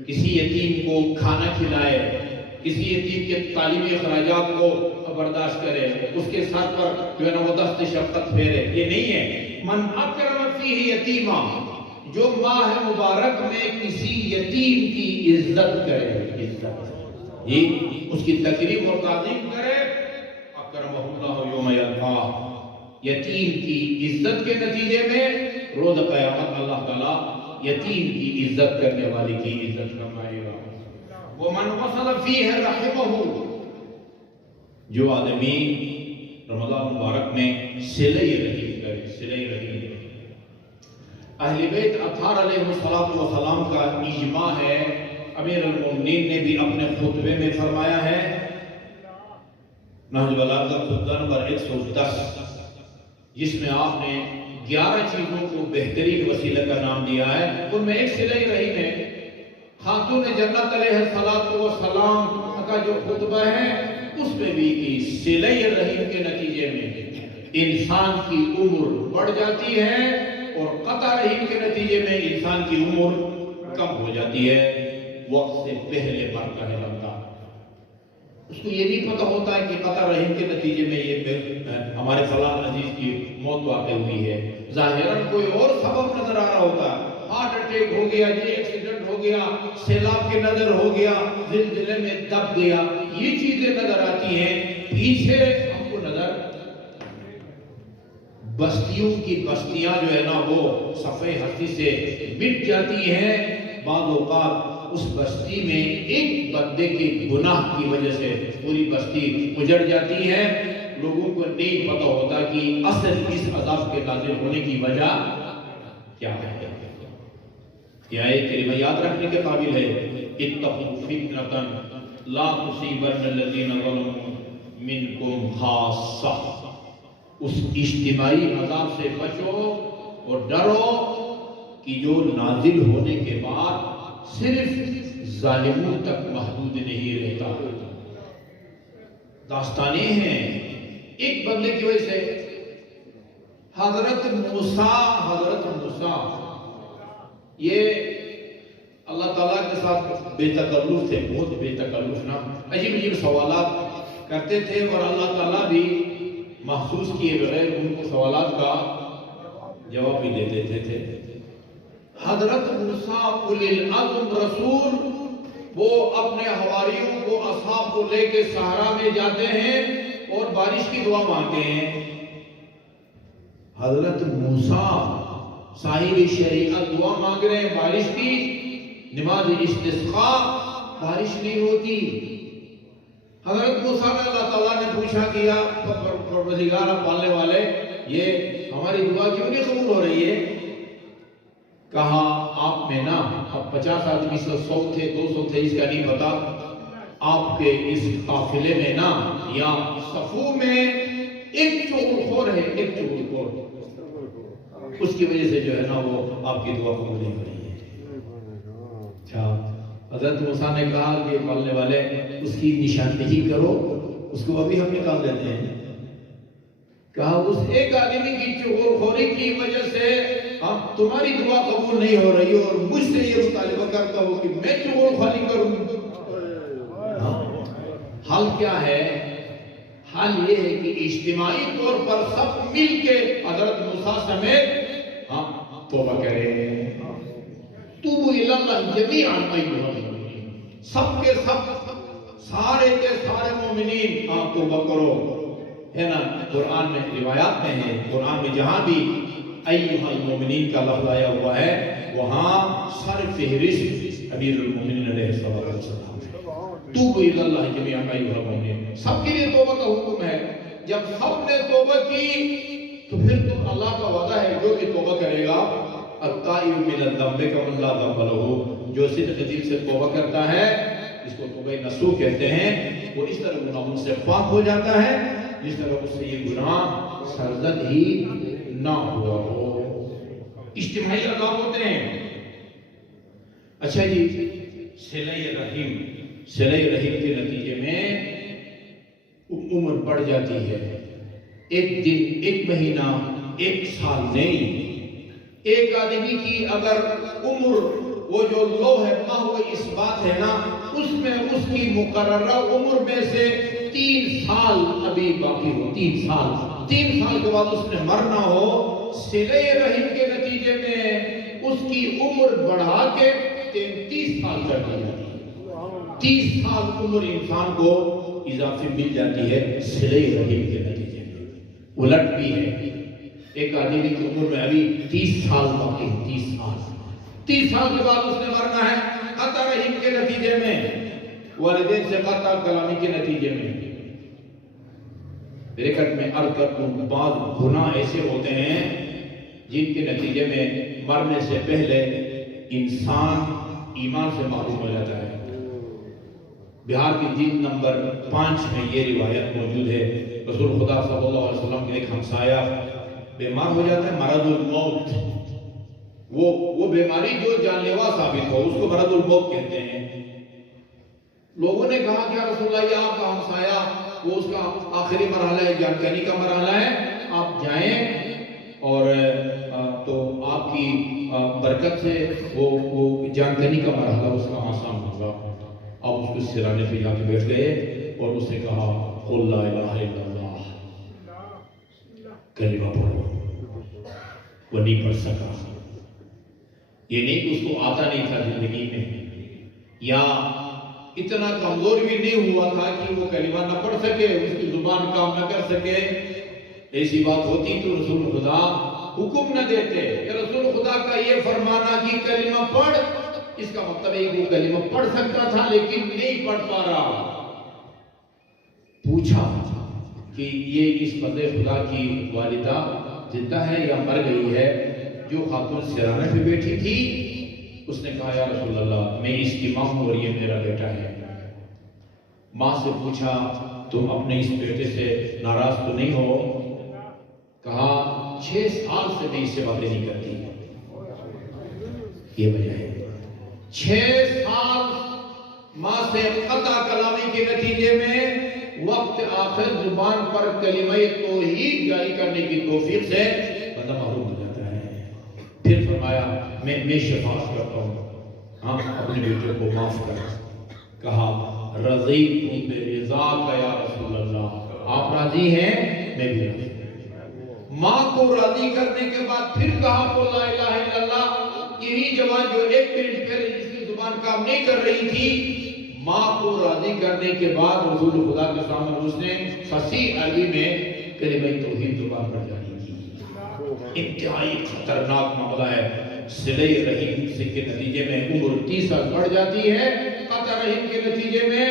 کسی یتیم کو کھانا کھلائے، کسی یتیم کے تعلیمی اخراجات کو برداشت کرے، اس کے ساتھ پر جو ہے نا وہ دست شفقت پھیرے، یہ نہیں ہے۔ من اکرم فیہ یتیما، جو ماہ مبارک میں کسی یتیم کی عزت کرے، عزت یہ اس کی تکریم اور تعظیم کرے، اکرمہ اللہ یوم یلقاہ، یتیم کی عزت کے نتیجے میں روز قیامت اللہ تعالیٰ یتیم کی عزت کرنے والے کی عزت فرمائے گا۔ وَمَنْ وَصَلَ فِيهِ رَحِمَهُ، جو آدمی رمضان مبارک میں صلہ رحم کرے، صلہ رحم۔ اہل بیت اطہار علیہ السلام کا اجماع ہے، امیر المومنین نے بھی اپنے خطبے میں فرمایا ہے، نہج البلاغہ خطبہ نمبر 110، جس میں آپ نے 11 چیزوں کو بہترین وسیلہ کا نام دیا ہے، ان میں ایک صلہ رحم ہے۔ خاتون جنت علیہ السلام کا جو خطبہ ہے اس میں بھی کہ صلہ رحم کے نتیجے میں انسان کی عمر بڑھ جاتی ہے اور قطع رحم کے نتیجے میں انسان کی عمر کم ہو جاتی ہے، وقت سے پہلے مرتا ہے بندہ۔ اس کو یہ نہیں پتہ ہوتا ہے کہ قطع رحم کے نتیجے میں یہ ہمارے فلاں عزیز کی موت واقع ہوئی ہے، ظاہراً کوئی اور سبب نظر آ رہا ہوتا ہے، ہارٹ اٹیک ہو گیا، یہ ایکسیڈنٹ ہو گیا، سیلاب کے نظر ہو گیا، زلزلے میں دب گیا، یہ چیزیں نظر آتی ہیں، پیچھے ہم کو نظر بستیوں کی بستیاں جو ہے نا وہ صفحہ ہستی سے مٹ جاتی ہیں. بعض اوقات اس بستی میں ایک بندے کے گناہ کی وجہ سے پوری بستی اجڑ جاتی ہے. لوگوں کو نہیں پتہ ہوتا کہ اصل اس عذاب کے نازل ہونے کی وجہ کیا ہے. یہ ایک کلمہ یاد رکھنے کے قابل ہے. اتقوا فتنة لا تصيبن الذين ظلموا منكم خاصة. اس اجتماعی عذاب سے بچو اور ڈرو کہ جو نازل ہونے کے بعد صرف ظالموں تک محدود نہیں رہتا. داستانیں ہیں ایک بندے کی وجہ سے. حضرت موسیٰ یہ اللہ تعالیٰ کے ساتھ بے تکلف تھے, بہت بے تکلف نا, عجیب سوالات کرتے تھے اور اللہ تعالیٰ بھی محسوس کیے بغیر ان کو سوالات کا جواب بھی دے دیتے تھے. حضرت موسیٰ اولی العزم رسول, وہ اپنے حواریوں کو اصحاب کو لے کے صحرا میں جاتے ہیں اور بارش کی دعا مانگتے ہیں. حضرت موسیٰ صاحب شریعت دعا مانگ رہے ہیں بارش کی, نماز استسقاء, بارش نہیں ہوتی. حضرت موسیٰ نے اللہ تعالیٰ نے پوچھا کیا پروردگار پالنے والے, یہ ہماری دعا کیوں نہیں قبول ہو رہی ہے؟ کہا آپ میں نا, اب 50 آدمی سے 100 تھے 200 تھے اس کا نہیں پتا, آپ کے اس قافلے میں نا یا صفوں میں ایک چغلخور ہے, ایک چغلخور, اس کی وجہ سے جو ہے نا وہ آپ کی دعا قبول نہیں ہو رہی ہے. اچھا, حضرت موسیٰ نے کہا کہ پالنے والے اس کی نشاندہی کرو, اس کو ابھی ہم نکال دیتے ہیں. کہا اس ایک آدمی کی چغلخوری کی وجہ سے اب تمہاری دعا قبول نہیں ہو رہی اور مجھ سے یہ مطالبہ کرتا ہوں کہ میں چغلخوری کروں. حل کیا ہے؟ حل یہ ہے کہ اجتماعی طور پر سب مل کے حضرت موسیٰ سمیت توبہ کریں. توبوا الی اللہ جمیعا ایھا المؤمنین, سب کے سب, سارے کے سارے مومنین آپ توبہ کرو. ہے نا, قرآن میں روایات میں ہے, قرآن میں جہاں بھی ایھا المؤمنین کا لفظ آیا ہوا ہے وہاں سر فہرست امیر المؤمنین علیہ السلام ہے. توبوا الی اللہ جمیعا ایھا المؤمنین, سب کے لیے توبہ کا حکم ہے. جب سب نے توبہ کی تو پھر تو اللہ کا وعدہ ہے جو کہ توبہ کرے گا التائب من الذنب کمن لا ذنب له, جو صدق دل سے توبہ کرتا ہے اس کو توبہ نصوح کہتے ہیں, وہ اس طرح گناہوں سے پاک ہو جاتا ہے جس طرح اس سے یہ گناہ سرزد ہی نہ ہوا ہو. اجتماعی عذاب ہوتے ہیں. اچھا جی, صلہ رحم کے نتیجے میں عمر بڑھ جاتی ہے. ایک دن, ایک مہینہ, ایک سال نہیں. ایک آدمی کی اگر عمر وہ جو لوح محو اس بات ہے نا, اس میں اس کی مقررہ عمر میں سے 3 سال ابھی باقی ہو, 3 سال کے بعد اس نے مرنا ہو, صلہ رحم کے نتیجے میں اس کی عمر بڑھا کے 33 سال کر دی جاتی ہے. 30 سال عمر انسان کو اضافی مل جاتی ہے صلہ رحم کے نتیجے میں. الٹ بھی ہے, ایک آدمی کی عمر میں ابھی 30 سال باقی ہے, 30 سال کے بعد اس نے مرنا ہے قطع رحم کے نتیجے میں, والدین سے قطع کلامی کے نتیجے میں. بریکٹ میں عرض کرتا ہوں, بعض گناہ ایسے ہوتے ہیں جن کے نتیجے میں مرنے سے پہلے انسان ایمان سے محروم ہو جاتا ہے. بہار کی جلد نمبر 5 میں یہ روایت موجود ہے. رسول خدا صلی اللہ علیہ وسلم کے ایک ہمسایہ بیمار ہو جاتا ہے, مرض الموت, وہ بیماری جو جان لیوا ثابت ہو اس کو مرض الموت کہتے ہیں. لوگوں نے کہا کہ رسول اللہ یہ آپ کا ہمسایہ, وہ اس کا آخری مرحلہ ہے, جان کنی کا مرحلہ ہے, آپ جائیں اور تو آپ کی برکت سے وہ جان کنی کا مرحلہ اس کا آسان ہوگا. آپ اس کو سرانے پہ جا کے بیٹھ گئے اور اس نے کہا قل لا الہ الا اللہ, کلمہ پڑھو. وہ نہیں پڑھ سکا. یہ نہیں کہ اس کو آتا نہیں تھا زندگی میں, یا اتنا کمزور بھی نہیں ہوا تھا کہ وہ کلمہ نہ پڑھ سکے, اس کی زبان کام نہ کر سکے. ایسی بات ہوتی تو رسول خدا حکم نہ دیتے کہ رسول خدا کا یہ فرمانا کہ کلمہ پڑھ، اس کا مطلب ہے کہ وہ کلمہ پڑھ سکتا تھا لیکن نہیں پڑھ پا رہا۔ پوچھا کہ یہ اس بندے خدا کی والدہ زندہ ہے یا مر گئی ہے؟ جو خاتون سرانے پہ بیٹھی تھی اس نے کہا یا رسول اللہ میں اس کی ماں ہوں اور یہ میرا بیٹا ہے۔ ماں سے پوچھا تم اپنے اس بیٹے سے ناراض تو نہیں ہو؟ کہا 6 سال سے میں اس سے باتیں نہیں کرتی، یہ وجہ ہے 6 سال ماں سے قطع کلامی کے نتیجے میں وقت آخر زبان پر کلمہ توحید جاری کرنے کی توفیق سے بندہ محروم ہو جاتا ہے۔ پھر فرمایا میں شفاعت کرتا ہوں، ہاں اپنے بیٹے کو معاف کر۔ کہا رضیت برضاک یا رسول اللہ، آپ راضی ہیں میں بھی راضی ہوں۔ ماں کو راضی کرنے کے بعد پھر کہا قل لا الہ الا اللہ، یہی جوان جو 1 منٹ پہلے جس کی زبان کام نہیں کر رہی تھی، ماں کو راضی کرنے کے بعد رسول خدا کے سامنے اس نے فصیح عربی میں کلمہ توحید زبان پر جاری کی۔ انتہائی خطرناک معاملہ ہے۔ صلہ رحم سے کے نتیجے میں عمر 30 سال بڑھ جاتی ہے، قطع رحم کے نتیجے میں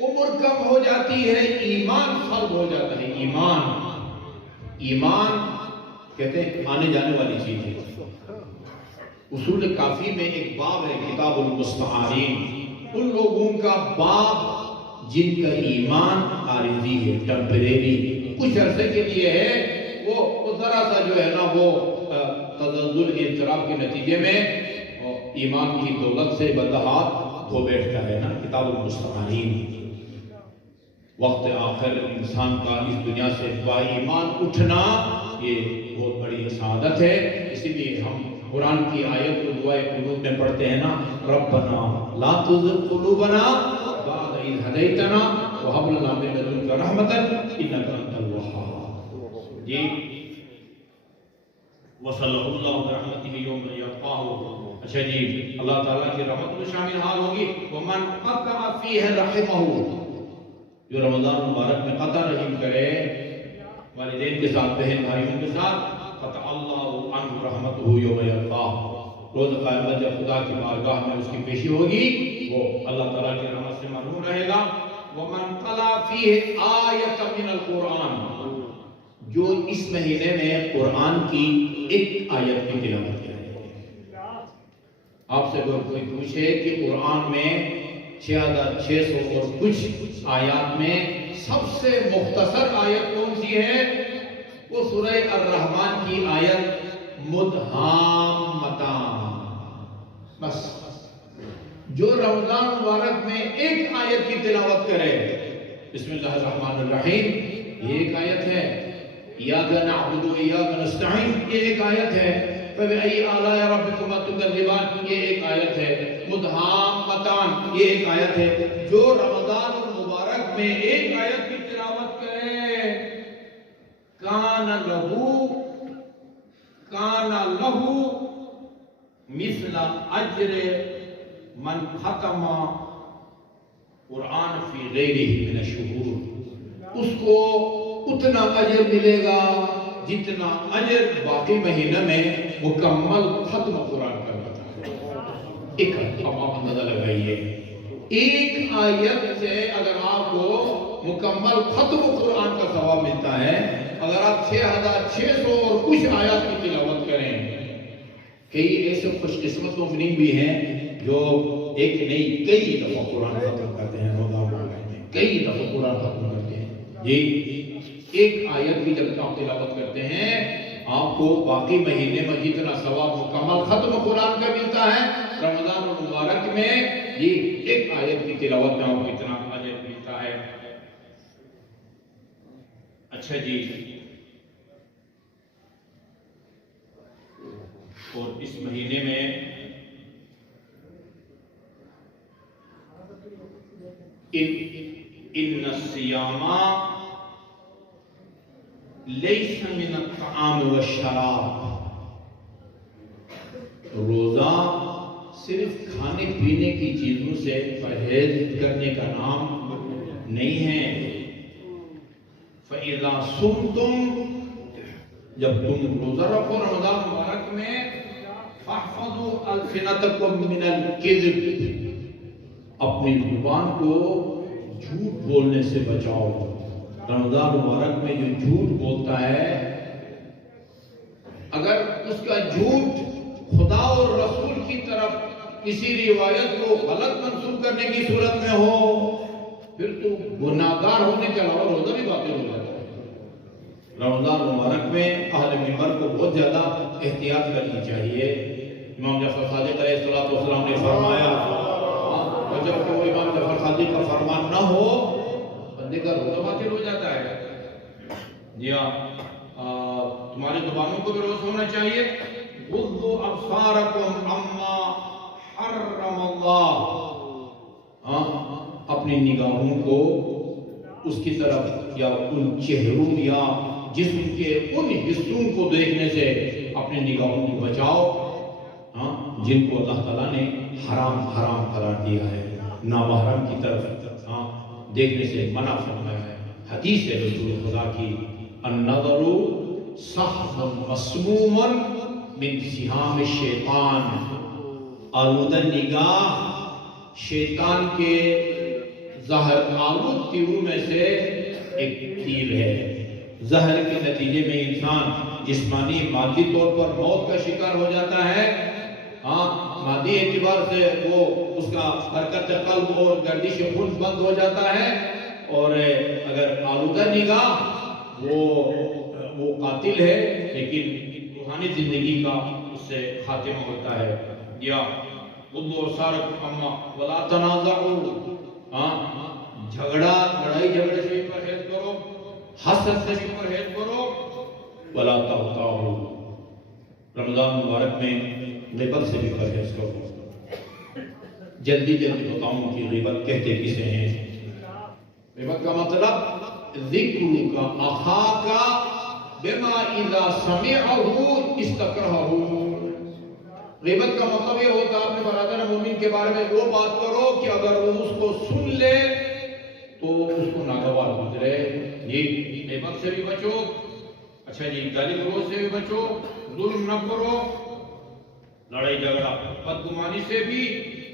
عمر کم ہو جاتی ہے، ایمان خراب ہو جاتا ہے۔ ایمان کہتے ہیں آنے جانے والی چیز ہے۔ اصول کافی میں ایک باب ہے کتاب المستعارین، ان لوگوں کا باب جن کا ایمان عارضی ہے، ٹیمپریری، کچھ عرصے کے لیے ہے، وہ ذرا سا جو ہے نا وہ تزلزل اضطراب کے نتیجے میں ایمان کی دولت سے بندہ ہاتھ دھو بیٹھتا ہے نا۔ کتاب المستعارین، وقت آخر انسان کا اس دنیا سے با ایمان اٹھنا یہ بہت بڑی سعادت ہے۔ اسی لیے ہم قرآن کی آیت کو دعائے قنوت میں پڑھتے ہیں نا، ربنا لا تزغ قلوبنا بعد اذ ہدیتنا وہب لنا من لدنک رحمۃ انک انت الوہاب۔ جی وصلی اللہ برحمتہ یوم یلقاہ۔ اچھا جی، اللہ تعالیٰ کی رحمت میں شامل حال ہوگی۔ ومن قطع فیہ رحمہ، جو رمضان مبارک میں قطع رحم کرے والدین کے ساتھ، بہن بھائیوں کے ساتھ، قطع اللہ عنہ رحمتہ یوم یلقاہ، روز قیامت جب خدا کی بارگاہ میں اس کی پیشی ہوگی وہ اللہ تعالیٰ کی رحمت سے محروم رہے گا۔ ومن تلا فیہ آیۃ من القرآن، جو اس مہینے میں قرآن کی ایک آیت کی تلاوت کرے۔ آپ سے اگر کوئی پوچھے کہ قرآن میں 6600 اور کچھ آیات میں سب سے مختصر آیت کون سی ہے؟ وہ سورہ الرحمن کی آیت مدھامتان، بس۔ جو رمضان مبارک میں ایک آیت کی تلاوت کرے، بسم اللہ الرحمن الرحیم، یہ ایک آیت ہے۔ ایاک نعبد و ایاک نستعین، یہ ایک آیت ہے۔ فبأي آلاء ربكما تكذبان، یہ ایک آیت ہے۔ مدھامتان، یہ ایک آیت ہے۔ جو رمضان المبارک میں ایک آیت کی تلاوت کرے، کان لہو مثل اجر من ختم قرآن فی غیرہ من الشہور، اس کو اتنا اجر ملے گا جتنا اجر باقی مہینہ میں مکمل ختم قرآن کرنا تھا۔ ایک اب آپ اندازہ لگائیے، ایک آیت سے اگر آپ کو مکمل ختم قرآن کا ثواب ملتا ہے، اگر آپ 6600 اور کچھ آیات کی تلاوت کریں۔ کئی ایسے خوش قسمت مومنین بھی ہیں جو ایک نہیں کئی دفعہ قرآن ختم کرتے ہیں، کئی دفعہ قرآن ختم کرتے ہیں۔ جی ایک آیت بھی جب آپ تلاوت کرتے ہیں، آپ کو باقی مہینے میں جتنا ثواب مکمل ختم قرآن کا ملتا ہے، رمضان المبارک میں یہ ایک آیت کی تلاوت میں آپ کو اتنا اجر ملتا ہے۔ اچھا جی، اور اس مہینے میں ان الصیام لیس من الطعام والشراب، روزہ صرف کھانے پینے کی چیزوں سے پرہیز کرنے کا نام نہیں ہے۔ فَإِذَا صُمْتُمْ، جب تم روزہ رکھو رمضان مبارک میں، فَاحْفَظُوا أَلْسِنَتَكُمْ مِنَ الْكِذِبِ، اپنی زبان کو جھوٹ بولنے سے بچاؤ۔ رمضان مبارک میں جو جھوٹ بولتا ہے، اگر اس کا جھوٹ خدا اور رسول کی طرف کسی روایت کو غلط منسوخ کرنے کی صورت میں ہو، پھر تو گناہگار ہونے کے علاوہ روزہ بھی باطل ہو جاتا ہے۔ رمضان مبارک میں اہل منبر کو بہت زیادہ احتیاط کرنی چاہیے۔ امام جعفر صادق علیہ السلام نے فرمایا، اور جب کہ وہ امام جعفر صادق کا فرمان نہ ہو، بندے کا روزہ باطل ہو جاتا ہے۔ جی ہاں، تمہاری زبانوں کو بھی روز ہونا چاہیے۔ غضوا ابصارکم عما حرم اللہ، اپنی نگاہوں کو اس کی طرف یا ان چہروں یا جسم کے ان حصوں کو دیکھنے سے اپنی نگاہوں کو بچاؤ جن کو اللہ تعالیٰ نے حرام قرار دیا ہے، نامحرم کی طرف دیکھنے سے منع فرمایا ہے۔ حدیث ہے رسول خدا کی، النظر سحب مسموم من سہام الشیطان، آلودہ نگاہ شیطان کے زہر آلود تیروں میں سے ایک تیر ہے۔ زہر کے نتیجے میں انسان جسمانی مادی طور پر موت کا شکار ہو جاتا ہے، مادی اعتبار سے وہ اس کا حرکت قلب اور گردش خون بند ہو جاتا ہے، اور اگر آلودہ نگاہ وہ قاتل ہے، لیکن روحانی زندگی کا اس سے خاتمہ ہوتا ہے۔ یا غضوا ابصارکم عما ولا تنازعوا، لڑائی جھگڑے سے بھی پرہیز کرو، حسد سے بھی پرہیز کرو، ولا تغتابوا، رمضان مبارک میں غیبت سے بھی پرہیز کرو۔ جلدی بتاؤں کہ غیبت کہتے کسے ہیں۔ غیبت کا مطلب ذکرک اخاک بما اذا سمعه استکرہہ۔ غیبت کا مطلب یہ ہوتا ہے اپنے برادر مومن کے بارے میں وہ بات کرو کہ اگر وہ اس کو سن لے تو اس کو ناگوار گزرے۔ یہ غیبت سے بھی بچو، اچھا جی، گالی گلوچ سے بھی بچو، ظلم نہ کرو، لڑائی جھگڑا بدگمانی سے بھی،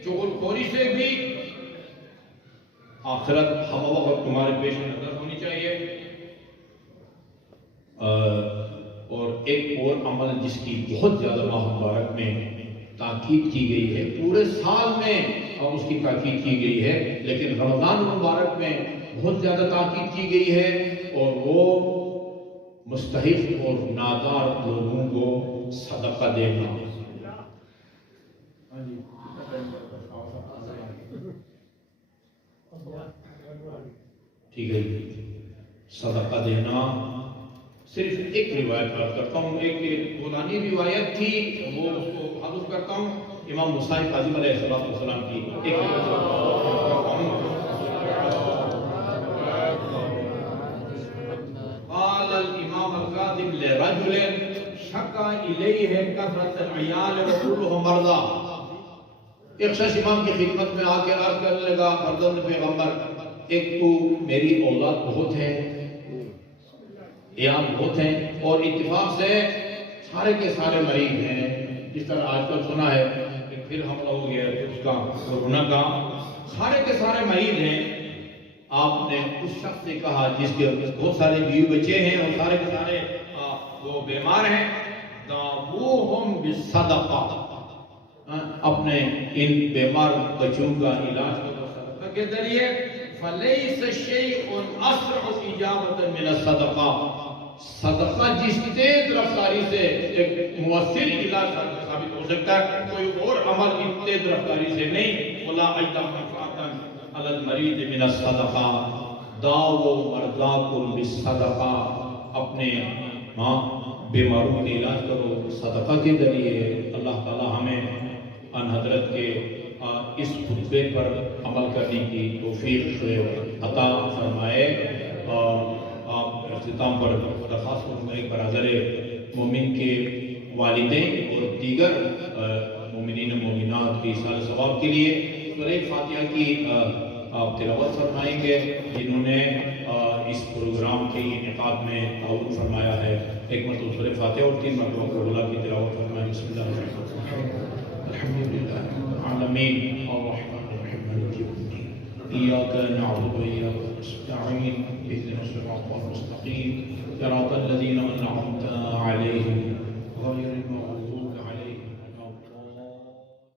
چغل خوری سے بھی۔ آخرت ہم وقت تمہارے پیش نظر ہونی چاہیے۔ اور ایک اور عمل جس کی بہت زیادہ ماہ مبارک میں تاکید کی گئی ہے، پورے سال میں اس کی تاکید کی گئی ہے، لیکن رمضان مبارک میں بہت زیادہ تاکید کی گئی ہے، اور وہ مستحق اور نادار لوگوں کو صدقہ دینا۔ ٹھیک ہے، صدقہ دینا۔ صرف ایک روایت بات کرتا ہوں، ایک قرآنی روایت تھی، وہ اس کو حذف کرتا ہوں، امام موسیٰ کاظم علیہ السلام کی ایک روایت کرتا ہوں۔ قال الامام الکاظم لرجل شکا الیہ کثرۃ العیال وکلہ مرضى، ایک شخص امام کی خدمت میں آ کے عرض کرنے لگا، فرزند پیغمبر، ایک تو میری اولاد بہت ہے، عیال بہت ہیں، اور اتفاق سے سارے کے سارے مریض ہیں، جس طرح آج کل سنا ہے کہ پھر حملہ ہو گیا اس کا کورونا کا، سارے کے سارے مریض ہیں۔ آپ نے اس شخص سے کہا جس کے بہت سارے بیوی بچے ہیں اور سارے کے سارے وہ بیمار ہیں، دعوہم بالصدقہ، اپنے ان بیمار بچوں کا علاج کرو صدقہ کے ذریعے۔ فلیس شیء اسرع اجابۃ من الصدقہ، صدقہ جس تیز رفتاری سے ایک مؤثر علاج ثابت ہو سکتا ہے، کوئی اور عمل اس تیز رفتاری سے نہیں۔ ولا اجدع منفعۃ علی المریض من الصدقہ، داؤ مرضاکم بالصدقہ، اپنے بیماروں کے علاج کرو صدقہ کے ذریعے۔ اللہ تعالی ہمیں ان حضرت کے اس خطبے پر عمل کرنے کی توفیق عطا فرمائے۔ آپ اختتام پر درخواست کروں گا، ایک برادر مومن کے والدین اور دیگر مومنین و مومنات کی سال ثواب کے لیے سورہ فاتحہ کی آپ تلاوت فرمائیں گے جنہوں نے اس پروگرام کے انعقاد میں تعاون فرمایا ہے. ایک مرتبہ سورہ فاتحہ اور 3 مرتبہ قرآن کی تلاوت فرمائیں. بسم اللہ الرحمن الرحیم. الحمد للہ رب العالمین الرحمن الرحیم مالک یوم الدین ایاک نعبد و ایاک نستعین اهدنا الصراط المستقیم صراط الذین انعمت علیہم غیر المغضوب